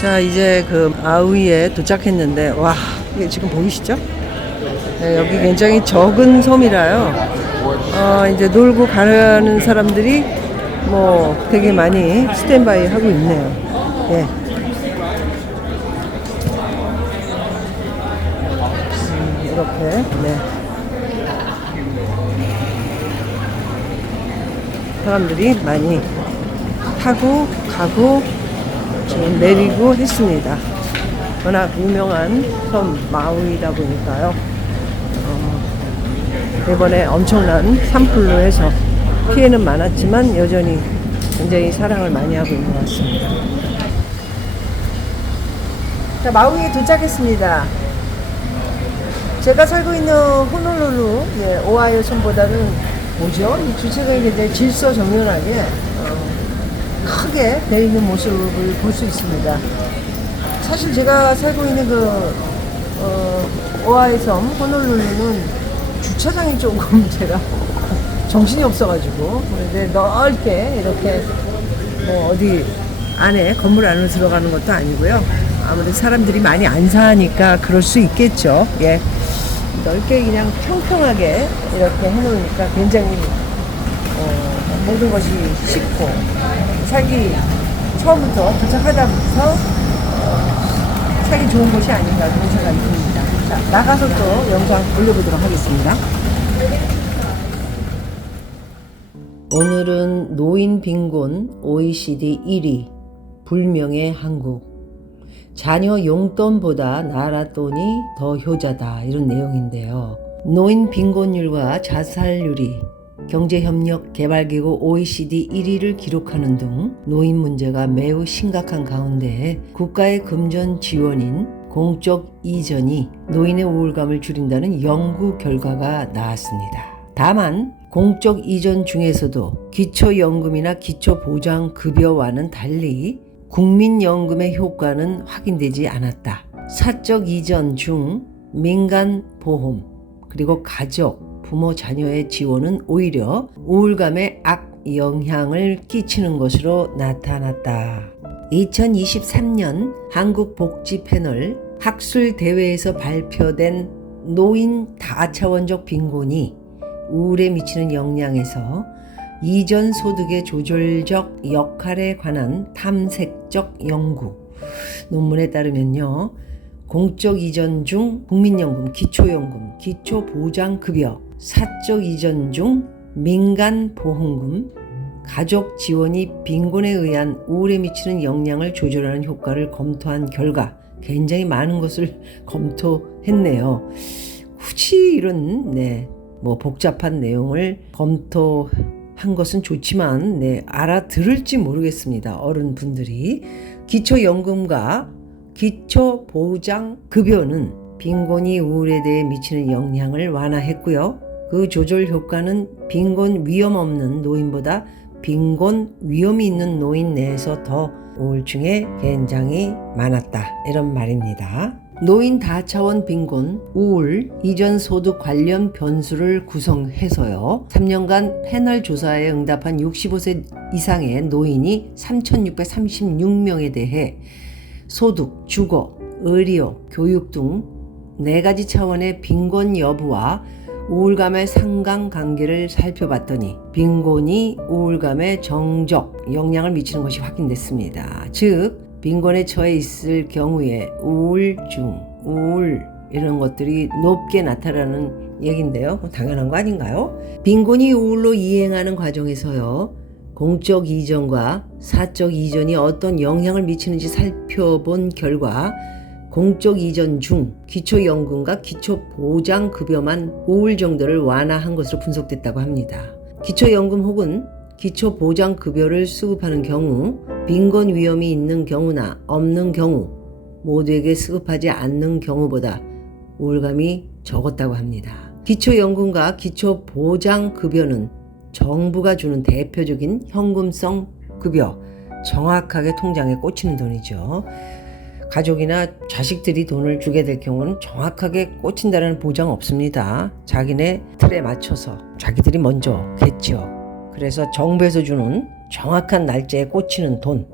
자, 이제 그 마우이에 도착했는데, 와, 이게 지금 보이시죠? 네, 여기 굉장히 적은 섬이라요. 이제 놀고 가는 사람들이 뭐 되게 많이 스탠바이 하고 있네요. 예. 이렇게, 네. 사람들이 많이 타고 가고 지금 내리고 했습니다. 워낙 유명한 섬 마우이다 보니까요. 이번에 엄청난 산불로 해서 피해는 많았지만 여전히 굉장히 사랑을 많이 하고 있는 것 같습니다. 자, 마우이에 도착했습니다. 제가 살고 있는 호놀룰루, 오하이오 섬보다는 뭐죠? 이 주체가 굉장히 질서정연하게 크게 되어 있는 모습을 볼 수 있습니다. 사실 제가 살고 있는 오하이오 섬 호놀룰루는 주차장이 조금 제가 정신이 없어가지고, 그런데 넓게 이렇게 뭐 어디 안에 건물 안으로 들어가는 것도 아니고요. 아무래도 사람들이 많이 안 사니까 그럴 수 있겠죠. 예. 넓게 그냥 평평하게 이렇게 해놓으니까 굉장히 모든 것이 쉽고 살기 처음부터 도착하다부터 살기 좋은 곳이 아닌가 그런 생각이 듭니다. 자, 나가서 또 영상 올려보도록 하겠습니다. 오늘은 노인 빈곤 OECD 1위, 불명예 한국. 자녀 용돈보다 나라 돈이 더 효자다, 이런 내용인데요. 노인 빈곤율과 자살률이 경제협력개발기구 OECD 1위를 기록하는 등 노인 문제가 매우 심각한 가운데 국가의 금전 지원인 공적 이전이 노인의 우울감을 줄인다는 연구 결과가 나왔습니다. 다만 공적 이전 중에서도 기초연금이나 기초보장급여와는 달리 국민연금의 효과는 확인되지 않았다. 사적 이전 중 민간보험 그리고 가족, 부모, 자녀의 지원은 오히려 우울감에 악영향을 끼치는 것으로 나타났다. 2023년 한국복지패널 학술대회에서 발표된 노인 다차원적 빈곤이 우울에 미치는 영향에서 이전 소득의 조절적 역할에 관한 탐색적 연구 논문에 따르면요, 공적 이전 중 국민연금, 기초연금, 기초보장급여, 사적 이전 중 민간보험금, 가족 지원이 빈곤에 의한 우울에 미치는 영향을 조절하는 효과를 검토한 결과 굉장히 많은 것을 검토했네요. 굳이 이런 뭐 복잡한 내용을 검토한 것은 좋지만 알아들을지 모르겠습니다. 어른분들이. 기초연금과 기초보장급여는 빈곤이 우울에 대해 미치는 영향을 완화했고요. 그 조절 효과는 빈곤 위험 없는 노인보다 빈곤 위험이 있는 노인 내에서 더 우울증에 굉장히 많았다, 이런 말입니다. 노인 다차원 빈곤, 우울, 이전 소득 관련 변수를 구성해서요, 3년간 패널 조사에 응답한 65세 이상의 노인이 3,636명에 대해 소득, 주거, 의료, 교육 등 4가지 차원의 빈곤 여부와 우울감의 상관관계를 살펴봤더니 빈곤이 우울감에 정적 영향을 미치는 것이 확인됐습니다. 즉 빈곤에 처해 있을 경우에 우울증, 우울 이런 것들이 높게 나타나는 얘긴데요. 당연한 거 아닌가요? 빈곤이 우울로 이행하는 과정에서요, 공적 이전과 사적 이전이 어떤 영향을 미치는지 살펴본 결과 공적 이전 중 기초연금과 기초보장급여만 우울 정도를 완화한 것으로 분석됐다고 합니다. 기초연금 혹은 기초보장급여를 수급하는 경우 빈곤 위험이 있는 경우나 없는 경우 모두에게 수급하지 않는 경우보다 우울감이 적었다고 합니다. 기초연금과 기초보장급여는 정부가 주는 대표적인 현금성 급여, 정확하게 통장에 꽂히는 돈이죠. 가족이나 자식들이 돈을 주게 될 경우는 정확하게 꽂힌다는 보장 없습니다. 자기네 틀에 맞춰서 자기들이 먼저 겠죠. 그래서 정부에서 주는 정확한 날짜에 꽂히는 돈,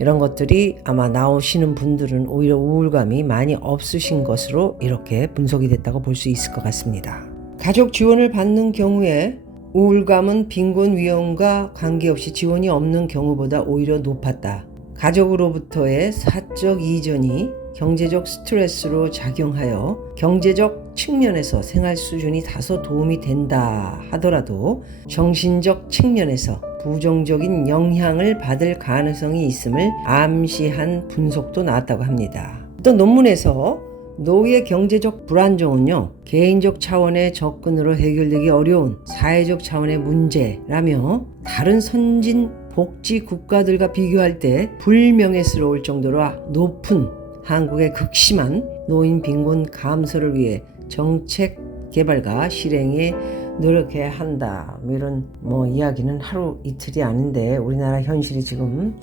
이런 것들이 아마 나오시는 분들은 오히려 우울감이 많이 없으신 것으로 이렇게 분석이 됐다고 볼 수 있을 것 같습니다. 가족 지원을 받는 경우에 우울감은 빈곤 위험과 관계없이 지원이 없는 경우보다 오히려 높았다. 가족으로부터의 사적 이전이 경제적 스트레스로 작용하여 경제적 측면에서 생활 수준이 다소 도움이 된다 하더라도 정신적 측면에서 부정적인 영향을 받을 가능성이 있음을 암시한 분석도 나왔다고 합니다. 어떤 논문에서 노후의 경제적 불안정은요, 개인적 차원의 접근으로 해결되기 어려운 사회적 차원의 문제라며 다른 선진 복지 국가들과 비교할 때 불명예스러울 정도로 높은 한국의 극심한 노인 빈곤 감소를 위해 정책 개발과 실행에 노력해야 한다. 이런 이야기는 하루 이틀이 아닌데 우리나라 현실이 지금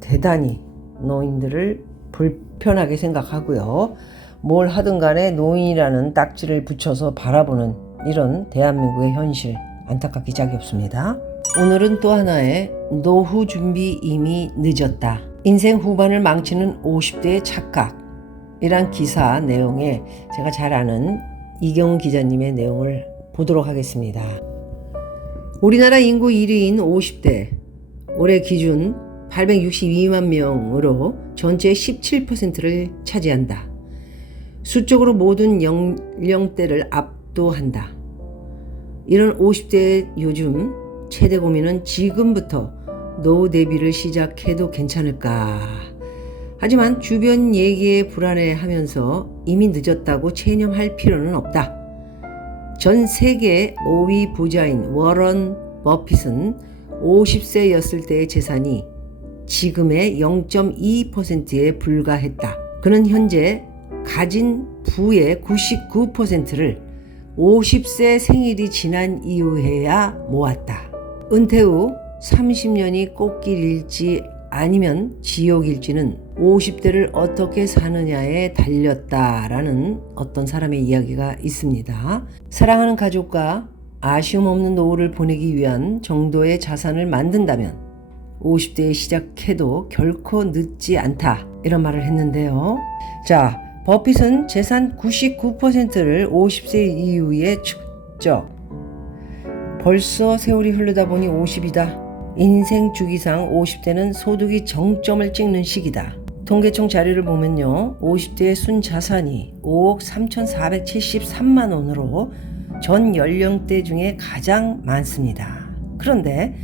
대단히 노인들을 불편하게 생각하고요. 뭘 하든 간에 노인이라는 딱지를 붙여서 바라보는 이런 대한민국의 현실 안타깝기 짝이 없습니다. 오늘은 또 하나의 노후 준비 이미 늦었다. 인생 후반을 망치는 50대의 착각이란 기사 내용에 제가 잘 아는 이경훈 기자님의 내용을 보도록 하겠습니다. 우리나라 인구 1위인 50대, 올해 기준 862만 명으로 전체의 17%를 차지한다. 수적으로 모든 연령대를 압도한다. 이런 50대의 요즘 최대 고민은 지금부터 노후 대비를 시작해도 괜찮을까? 하지만 주변 얘기에 불안해하면서 이미 늦었다고 체념할 필요는 없다. 전 세계 5위 부자인 워런 버핏은 50세였을 때의 재산이 지금의 0.2%에 불과했다. 그는 현재 가진 부의 99%를 50세 생일이 지난 이후에야 모았다. 은퇴 후 30년이 꽃길일지 아니면 지옥일지는 50대를 어떻게 사느냐에 달렸다라는 어떤 사람의 이야기가 있습니다. 사랑하는 가족과 아쉬움 없는 노후를 보내기 위한 정도의 자산을 만든다면 50대에 시작해도 결코 늦지 않다. 이런 말을 했는데요. 자, 버핏은 재산 99%를 50세 이후에 축적. 벌써 세월이 흐르다 보니 50이다. 인생 주기상 50대는 소득이 정점을 찍는 시기다. 통계청 자료를 보면요, 50대의 순자산이 5억 3,473만 원으로 전 연령대 중에 가장 많습니다. 그런데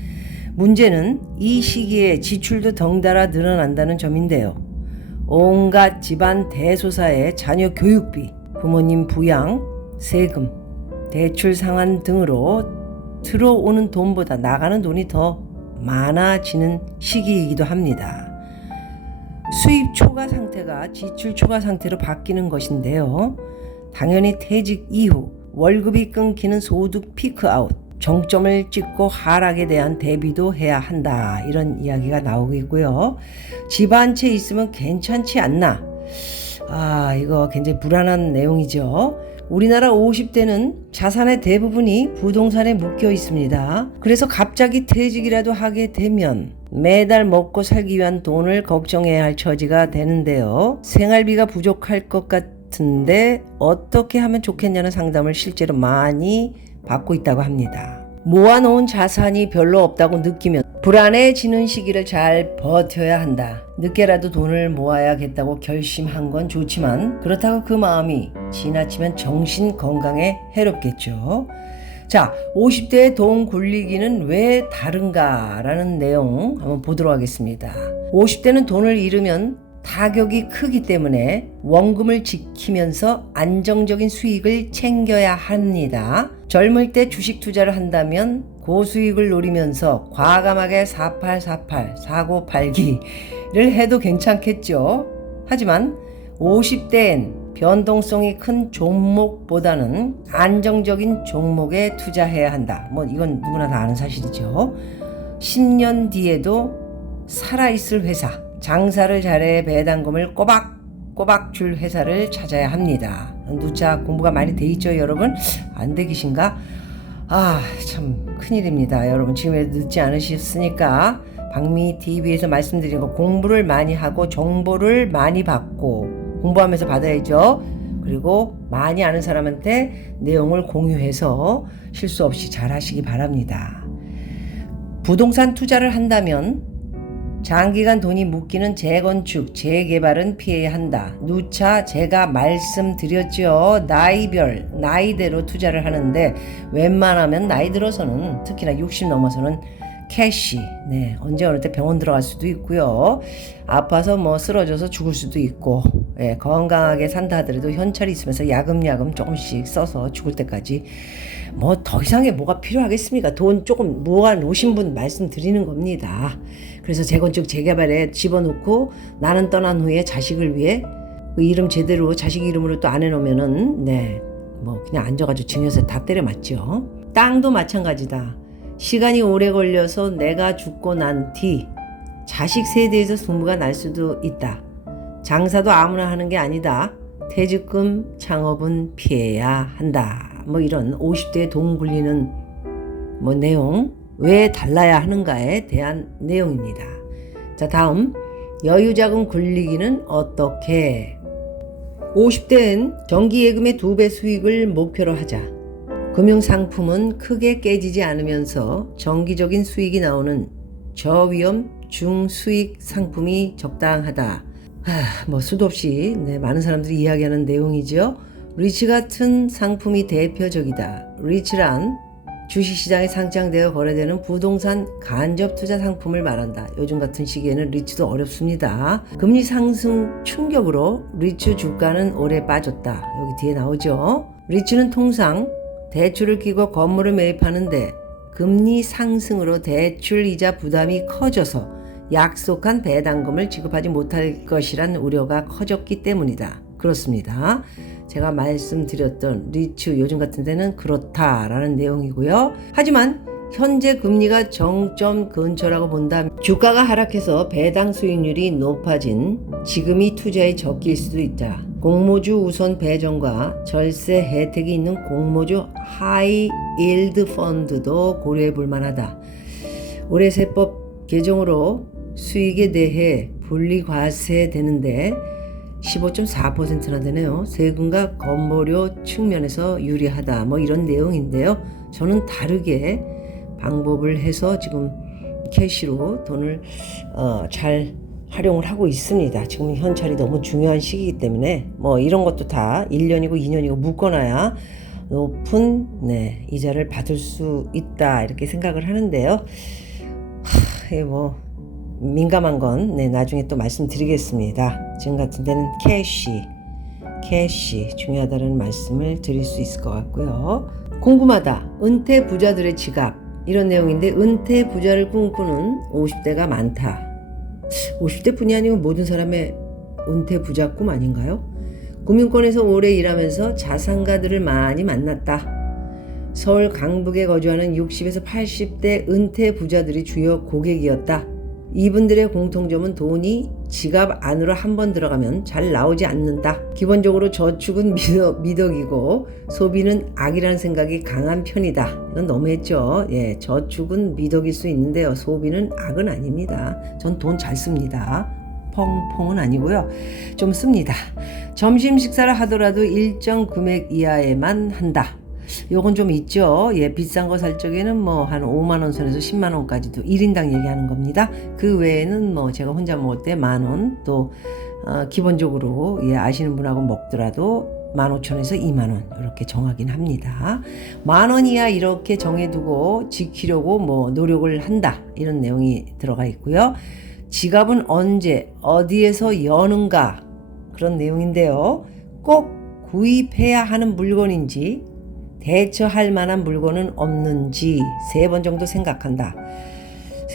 문제는 이 시기에 지출도 덩달아 늘어난다는 점인데요. 온갖 집안 대소사의 자녀 교육비, 부모님 부양, 세금, 대출 상환 등으로 들어오는 돈보다 나가는 돈이 더 많아지는 시기이기도 합니다. 수입 초과 상태가 지출 초과 상태로 바뀌는 것인데요. 당연히 퇴직 이후 월급이 끊기는 소득 피크아웃, 정점을 찍고 하락에 대한 대비도 해야 한다. 이런 이야기가 나오고 있고요. 집 한 채 있으면 괜찮지 않나? 이거 굉장히 불안한 내용이죠. 우리나라 50대는 자산의 대부분이 부동산에 묶여 있습니다. 그래서 갑자기 퇴직이라도 하게 되면 매달 먹고 살기 위한 돈을 걱정해야 할 처지가 되는데요. 생활비가 부족할 것 같은데 어떻게 하면 좋겠냐는 상담을 실제로 많이 받고 있다고 합니다. 모아놓은 자산이 별로 없다고 느끼면 불안해지는 시기를 잘 버텨야 한다. 늦게라도 돈을 모아야겠다고 결심한 건 좋지만 그렇다고 그 마음이 지나치면 정신 건강에 해롭겠죠. 자, 50대의 돈 굴리기는 왜 다른가라는 내용 한번 보도록 하겠습니다. 50대는 돈을 잃으면 타격이 크기 때문에 원금을 지키면서 안정적인 수익을 챙겨야 합니다. 젊을 때 주식 투자를 한다면 고수익을 노리면서 과감하게 4848, 사고 팔기를 해도 괜찮겠죠. 하지만 50대엔 변동성이 큰 종목보다는 안정적인 종목에 투자해야 한다. 이건 누구나 다 아는 사실이죠. 10년 뒤에도 살아있을 회사, 장사를 잘해 배당금을 꼬박꼬박 줄 회사를 찾아야 합니다. 누차 공부가 많이 돼 있죠, 여러분? 안 돼 계신가? 참 큰일입니다. 여러분 지금에 늦지 않으셨으니까 박미TV에서 말씀드린 거 공부를 많이 하고 정보를 많이 받고 공부하면서 받아야죠. 그리고 많이 아는 사람한테 내용을 공유해서 실수 없이 잘 하시기 바랍니다. 부동산 투자를 한다면 장기간 돈이 묶이는 재건축, 재개발은 피해야 한다. 누차 제가 말씀드렸죠. 나이별, 나이대로 투자를 하는데 웬만하면 나이 들어서는 특히나 60 넘어서는 캐시, 언제 어느 때 병원 들어갈 수도 있고요. 아파서 쓰러져서 죽을 수도 있고, 건강하게 산다 하더라도 현찰이 있으면서 야금야금 조금씩 써서 죽을 때까지 더 이상의 뭐가 필요하겠습니까? 돈 조금 모아 놓으신 분 말씀드리는 겁니다. 그래서 재건축 재개발에 집어넣고 나는 떠난 후에 자식을 위해 그 이름 제대로 자식 이름으로 또 안 해놓으면은 그냥 앉아가지고 증여세 다 때려 맞죠. 땅도 마찬가지다. 시간이 오래 걸려서 내가 죽고 난 뒤 자식 세대에서 승부가 날 수도 있다. 장사도 아무나 하는 게 아니다. 퇴직금 창업은 피해야 한다. 이런 50대에 돈 굴리는 내용, 왜 달라야 하는가에 대한 내용입니다. 자, 다음 여유자금 굴리기는 어떻게? 50대엔 정기예금의 2배 수익을 목표로 하자. 금융상품은 크게 깨지지 않으면서 정기적인 수익이 나오는 저위험 중수익 상품이 적당하다. 수도 없이 많은 사람들이 이야기하는 내용이죠. 리츠 같은 상품이 대표적이다. 리츠란 주식시장에 상장되어 거래되는 부동산 간접 투자 상품을 말한다. 요즘 같은 시기에는 리츠도 어렵습니다. 금리 상승 충격으로 리츠 주가는 오래 빠졌다. 여기 뒤에 나오죠. 리츠는 통상 대출을 끼고 건물을 매입하는데 금리 상승으로 대출 이자 부담이 커져서 약속한 배당금을 지급하지 못할 것이란 우려가 커졌기 때문이다. 그렇습니다. 제가 말씀드렸던 리츠 요즘 같은 데는 그렇다라는 내용이고요. 하지만 현재 금리가 정점 근처라고 본다면 주가가 하락해서 배당 수익률이 높아진 지금이 투자에 적기일 수도 있다. 공모주 우선 배정과 절세 혜택이 있는 공모주 하이 일드 펀드도 고려해 볼 만하다. 올해 세법 개정으로 수익에 대해 분리과세 되는데 15.4%나 되네요. 세금과 건보료 측면에서 유리하다. 이런 내용인데요. 저는 다르게 방법을 해서 지금 캐시로 돈을 잘 활용을 하고 있습니다. 지금 현찰이 너무 중요한 시기이기 때문에 이런 것도 다 1년이고 2년이고 묶어놔야 높은 이자를 받을 수 있다 이렇게 생각을 하는데요. 민감한 건 나중에 또 말씀드리겠습니다. 지금 같은 데는 캐시 중요하다는 말씀을 드릴 수 있을 것 같고요. 궁금하다. 은퇴 부자들의 지갑 이런 내용인데 은퇴 부자를 꿈꾸는 50대가 많다. 50대 뿐이 아니고 모든 사람의 은퇴 부자 꿈 아닌가요? 금융권에서 오래 일하면서 자산가들을 많이 만났다. 서울 강북에 거주하는 60에서 80대 은퇴 부자들이 주요 고객이었다. 이분들의 공통점은 돈이 지갑 안으로 한번 들어가면 잘 나오지 않는다. 기본적으로 저축은 미덕이고 소비는 악이라는 생각이 강한 편이다. 이건 너무했죠. 저축은 미덕일 수 있는데요. 소비는 악은 아닙니다. 전 돈 잘 씁니다. 펑펑은 아니고요. 좀 씁니다. 점심 식사를 하더라도 일정 금액 이하에만 한다. 요건 좀 있죠. 비싼 거 살 적에는 한 5만 원 선에서 10만 원까지도 1인당 얘기하는 겁니다. 그 외에는 제가 혼자 먹을 때 만 원, 또 기본적으로 아시는 분하고 먹더라도 15,000원에서 2만 원 이렇게 정하긴 합니다. 만 원 이하 이렇게 정해두고 지키려고 노력을 한다. 이런 내용이 들어가 있고요. 지갑은 언제 어디에서 여는가 그런 내용인데요. 꼭 구입해야 하는 물건인지 대처할 만한 물건은 없는지 3번 정도 생각한다.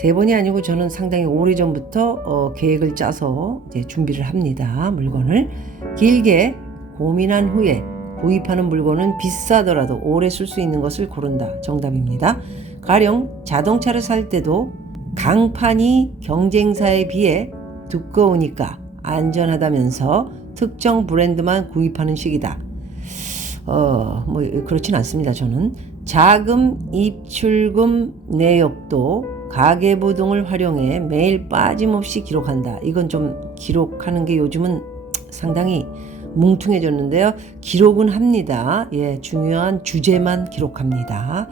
3번이 아니고 저는 상당히 오래전부터 계획을 짜서 이제 준비를 합니다. 물건을 길게 고민한 후에 구입하는 물건은 비싸더라도 오래 쓸 수 있는 것을 고른다. 정답입니다. 가령 자동차를 살 때도 강판이 경쟁사에 비해 두꺼우니까 안전하다면서 특정 브랜드만 구입하는 식이다. 그렇진 않습니다. 저는 자금, 입출금 내역도 가계부 등을 활용해 매일 빠짐없이 기록한다. 이건 좀 기록하는 게 요즘은 상당히 뭉퉁해졌는데요. 기록은 합니다. 예, 중요한 주제만 기록합니다.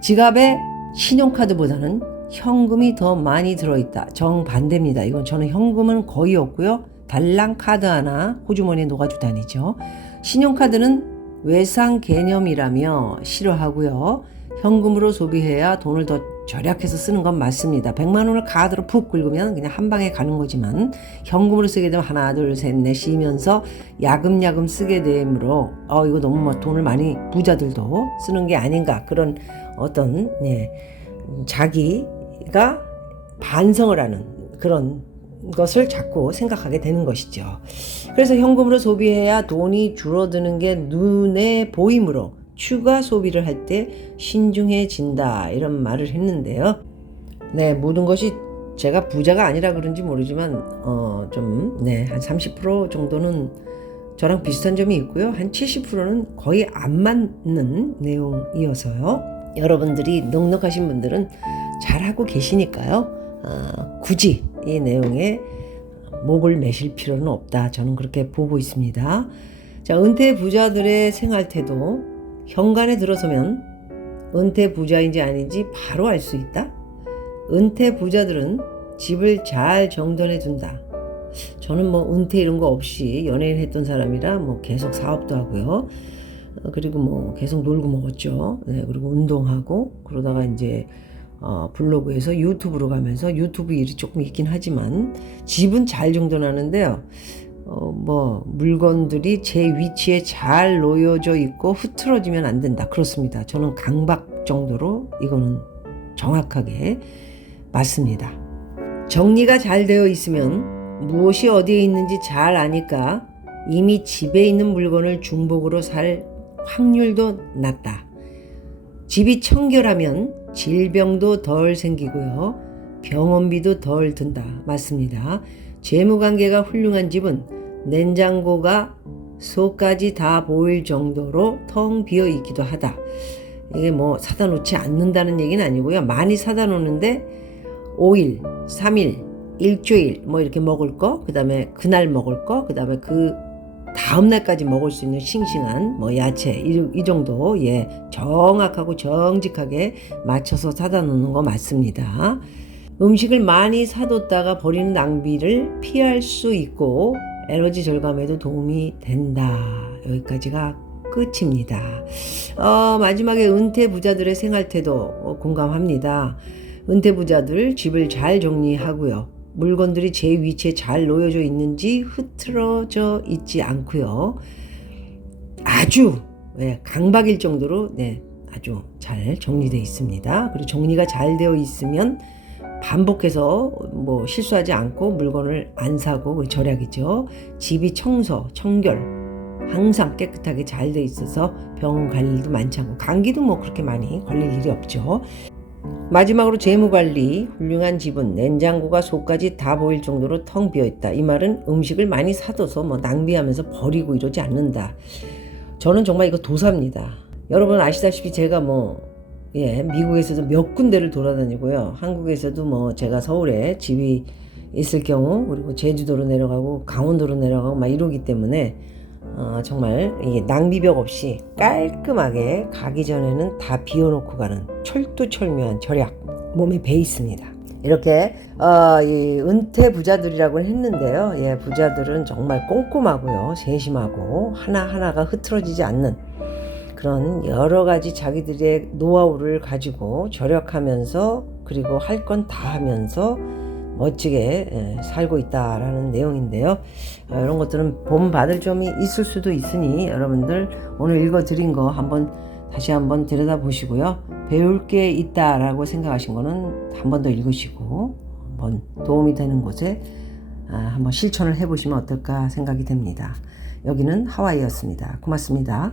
지갑에 신용카드보다는 현금이 더 많이 들어있다. 정반대입니다. 이건 저는 현금은 거의 없고요. 달랑 카드 하나 호주머니에 녹아주 다니죠. 신용카드는 외상 개념이라며 싫어하고요. 현금으로 소비해야 돈을 더 절약해서 쓰는 건 맞습니다. 100만 원을 카드로 푹 긁으면 그냥 한 방에 가는 거지만 현금으로 쓰게 되면 하나 둘 셋 넷 쉬면서 야금야금 쓰게 되므로 이거 너무 뭐 돈을 많이 부자들도 쓰는 게 아닌가 그런 어떤 자기가 반성을 하는 그런 것을 자꾸 생각하게 되는 것이죠. 그래서 현금으로 소비해야 돈이 줄어드는 게 눈에 보이므로 추가 소비를 할 때 신중해진다 이런 말을 했는데요. 네, 모든 것이 제가 부자가 아니라 그런지 모르지만 한 30% 정도는 저랑 비슷한 점이 있고요. 한 70%는 거의 안 맞는 내용이어서요. 여러분들이 넉넉하신 분들은 잘하고 계시니까요. 굳이 이 내용에 목을 매실 필요는 없다. 저는 그렇게 보고 있습니다. 자, 은퇴 부자들의 생활태도 현관에 들어서면 은퇴 부자인지 아닌지 바로 알 수 있다. 은퇴 부자들은 집을 잘 정돈해 둔다. 저는 뭐 은퇴 이런 거 없이 연예인 했던 사람이라 뭐 계속 사업도 하고요. 그리고 뭐 계속 놀고 먹었죠. 네, 그리고 운동하고 그러다가 이제 블로그에서 유튜브로 가면서 유튜브 일이 조금 있긴 하지만 집은 잘 정돈하는데요. 물건들이 제 위치에 잘 놓여져 있고 흐트러지면 안 된다. 그렇습니다. 저는 강박 정도로 이거는 정확하게 맞습니다. 정리가 잘 되어 있으면 무엇이 어디에 있는지 잘 아니까 이미 집에 있는 물건을 중복으로 살 확률도 낮다. 집이 청결하면 질병도 덜 생기고요. 병원비도 덜 든다. 맞습니다. 재무관계가 훌륭한 집은 냉장고가 속까지 다 보일 정도로 텅 비어 있기도 하다. 이게 뭐 사다 놓지 않는다는 얘기는 아니고요. 많이 사다 놓는데 5일, 3일, 일주일 뭐 이렇게 먹을 거, 그 다음에 그날 먹을 거, 그 다음에 그 다음날까지 먹을 수 있는 싱싱한 뭐 야채 이 정도 정확하고 정직하게 맞춰서 사다 놓는 거 맞습니다. 음식을 많이 사뒀다가 버리는 낭비를 피할 수 있고 에너지 절감에도 도움이 된다. 여기까지가 끝입니다. 마지막에 은퇴 부자들의 생활태도 공감합니다. 은퇴 부자들 집을 잘 정리하고요. 물건들이 제 위치에 잘 놓여져 있는지 흐트러져 있지 않고요. 아주 강박일 정도로 아주 잘 정리되어 있습니다. 그리고 정리가 잘 되어 있으면 반복해서 뭐 실수하지 않고 물건을 안 사고 절약이죠. 집이 청결 항상 깨끗하게 잘 돼 있어서 병원 갈 일도 많지 않고 감기도 뭐 그렇게 많이 걸릴 일이 없죠. 마지막으로 재무관리 훌륭한 집은 냉장고가 속까지 다 보일 정도로 텅 비어있다. 이 말은 음식을 많이 사둬서 뭐 낭비하면서 버리고 이러지 않는다. 저는 정말 이거 도사입니다. 여러분 아시다시피 제가 미국에서도 몇 군데를 돌아다니고요. 한국에서도 뭐 제가 서울에 집이 있을 경우 그리고 제주도로 내려가고 강원도로 내려가고 막 이러기 때문에 정말 이게 낭비벽 없이 깔끔하게 가기 전에는 다 비워놓고 가는 철두철미한 절약 몸에 배 있습니다. 이렇게 이 은퇴 부자들이라고 했는데요. 부자들은 정말 꼼꼼하고요, 세심하고 하나하나가 흐트러지지 않는 그런 여러 가지 자기들의 노하우를 가지고 절약하면서 그리고 할 건 다 하면서 멋지게 살고 있다라는 내용인데요. 이런 것들은 본받을 점이 있을 수도 있으니 여러분들 오늘 읽어드린 거 다시 한번 들여다보시고요. 배울 게 있다라고 생각하신 거는 한 번 더 읽으시고 한번 도움이 되는 곳에 한번 실천을 해보시면 어떨까 생각이 됩니다. 여기는 하와이였습니다. 고맙습니다.